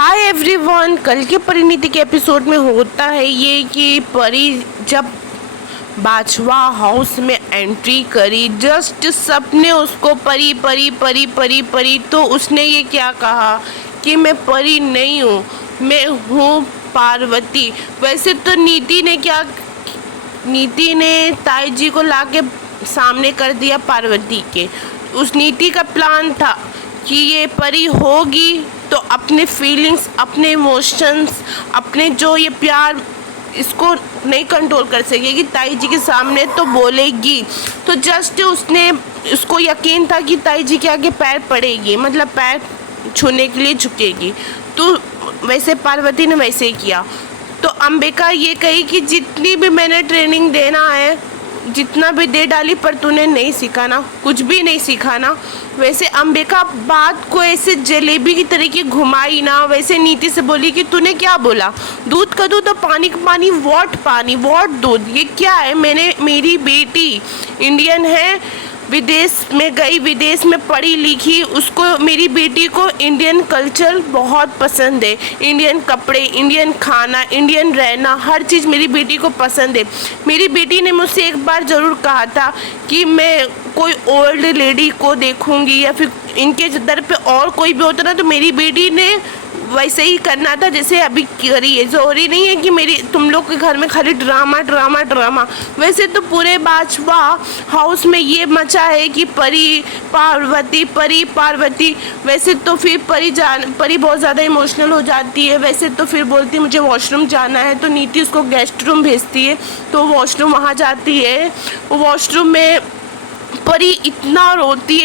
Hi everyone, कल के परिणीति के एपिसोड में होता है ये कि परी जब बाजवा हाउस में एंट्री करी, जस्ट सबने उसको परी परी परी परी परी, तो उसने ये क्या कहा कि मैं परी नहीं हूँ, मैं हूँ पार्वती। वैसे तो नीति ने ताई जी को लाके सामने कर दिया पार्वती के। उस नीति का प्लान था कि ये परी होगी तो अपने फीलिंग्स, अपने इमोशंस, अपने जो ये प्यार, इसको नहीं कंट्रोल कर सकेगी, ताई जी के सामने तो बोलेगी। तो जस्ट उसको यकीन था कि ताई जी के आगे पैर पड़ेगी, मतलब पैर छूने के लिए झुकेगी। तो वैसे पार्वती ने वैसे ही किया। तो अंबिका ये कही कि जितनी भी मैंने ट्रेनिंग देना है, जितना भी दे डाली, पर तूने नहीं सीखा ना, कुछ भी नहीं सीखा ना। वैसे अंबिका बात को ऐसे जलेबी की तरीके घुमाई ना। वैसे नीति से बोली कि तूने क्या बोला, दूध का दूध और पानी का पानी, वॉट दूध, ये क्या है। मेरी बेटी इंडियन है, विदेश में गई, विदेश में पढ़ी लिखी, उसको, मेरी बेटी को इंडियन कल्चर बहुत पसंद है, इंडियन कपड़े, इंडियन खाना, इंडियन रहना, हर चीज़ मेरी बेटी को पसंद है। मेरी बेटी ने मुझसे एक बार ज़रूर कहा था कि मैं कोई ओल्ड लेडी को देखूंगी या फिर इनके दर पे और कोई भी होता ना, तो मेरी बेटी ने वैसे ही करना था जैसे अभी करी है। ज़रूरी नहीं है कि तुम लोग के घर में खाली ड्रामा। वैसे तो पूरे बाजवा हाउस में ये मचा है कि परी पार्वती। वैसे तो फिर परी बहुत ज़्यादा इमोशनल हो जाती है। वैसे तो फिर बोलती है मुझे वॉशरूम जाना है, तो नीति उसको गेस्ट रूम भेजती है, तो वॉशरूम वहाँ जाती है। वॉशरूम में परी इतना रोती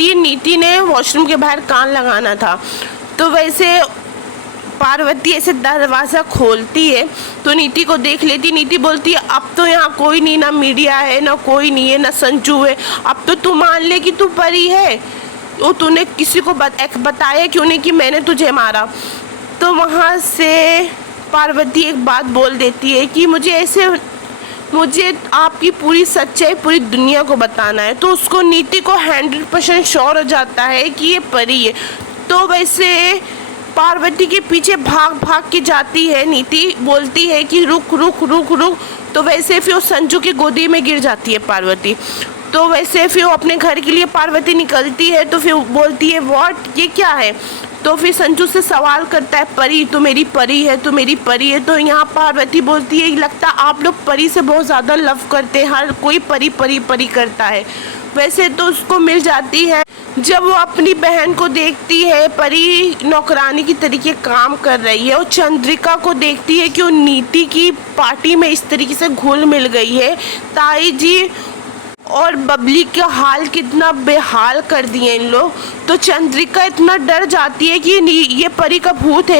है, नीति ने वॉशरूम के बाहर कान लगाना था। तो वैसे पार्वती ऐसे दरवाज़ा खोलती है तो नीति को देख लेती। नीति बोलती है अब तो यहाँ कोई नहीं, ना मीडिया है, ना कोई नहीं है, ना संजू है, अब तो तू मान ले कि तू परी है। वो तूने किसी को बताया क्यों नहीं कि मैंने तुझे मारा। तो वहाँ से पार्वती एक बात बोल देती है कि मुझे आपकी पूरी सच्चाई पूरी दुनिया को बताना है। तो उसको, नीति को 100% श्योर हो जाता है कि ये परी है। तो वैसे पार्वती के पीछे भाग के जाती है। नीति बोलती है कि रुक। तो वैसे फिर वो संजू की गोदी में गिर जाती है पार्वती। तो वैसे फिर वो अपने घर के लिए पार्वती निकलती है। तो फिर बोलती है व्हाट, ये क्या है। तो फिर संजू से सवाल करता है परी, तो मेरी परी है। तो यहाँ पार्वती बोलती है लगता आप लोग परी से बहुत ज़्यादा लव करते हैं, हर कोई परी करता है। वैसे तो उसको मिल जाती है। जब वो अपनी बहन को देखती है, परी नौकरानी की तरीके काम कर रही है, और चंद्रिका को देखती है कि वो नीति की पार्टी में इस तरीके से घुल मिल गई है। ताई जी और बबली का हाल कितना बेहाल कर दिए इन लोग। तो चंद्रिका इतना डर जाती है कि ये परी का भूत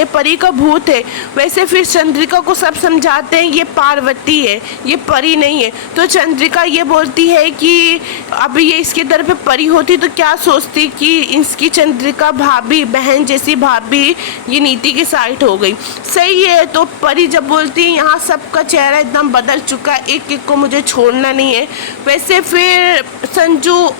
है। वैसे फिर चंद्रिका को सब समझाते हैं ये पार्वती है, ये परी नहीं है। तो चंद्रिका ये बोलती है कि अब ये इसके दर पे परी होती तो क्या सोचती कि इसकी चंद्रिका भाभी, बहन जैसी भाभी, ये नीति की साइड हो गई। सही है। तो परी जब बोलती है यहाँ सबका चेहरा एकदम बदल चुका है, एक को मुझे छोड़ना नहीं है। वैसे फिर संजू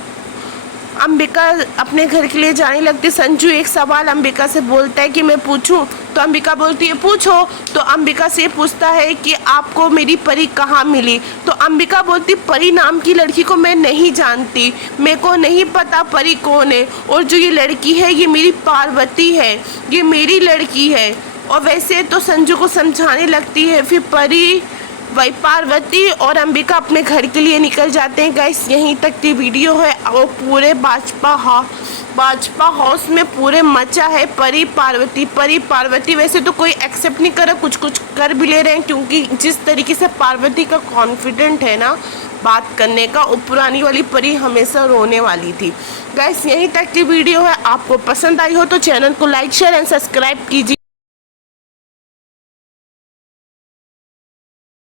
अंबिका अपने घर के लिए जाने लगती। संजू एक सवाल अंबिका से बोलता है कि मैं पूछूं, तो अंबिका बोलती है पूछो। तो अंबिका से पूछता है कि आपको मेरी परी कहाँ मिली। तो अंबिका बोलती परी नाम की लड़की को मैं नहीं जानती, मेरे को नहीं पता परी कौन है, और जो ये लड़की है ये मेरी पार्वती है, ये मेरी लड़की है। और वैसे तो संजू को समझाने लगती है। फिर परी, वही पार्वती और अंबिका अपने घर के लिए निकल जाते हैं। गाइस यहीं तक की वीडियो है। और पूरे बाजपा हाउस में पूरे मचा है परी पार्वती। वैसे तो कोई एक्सेप्ट नहीं कर रहा, कुछ कर भी ले रहे हैं, क्योंकि जिस तरीके से पार्वती का कॉन्फिडेंट है ना बात करने का, वो पुरानी वाली परी हमेशा रोने वाली थी। गाइस यहीं तक की वीडियो है। आपको पसंद आई हो तो चैनल को लाइक, शेयर एंड सब्सक्राइब कीजिए।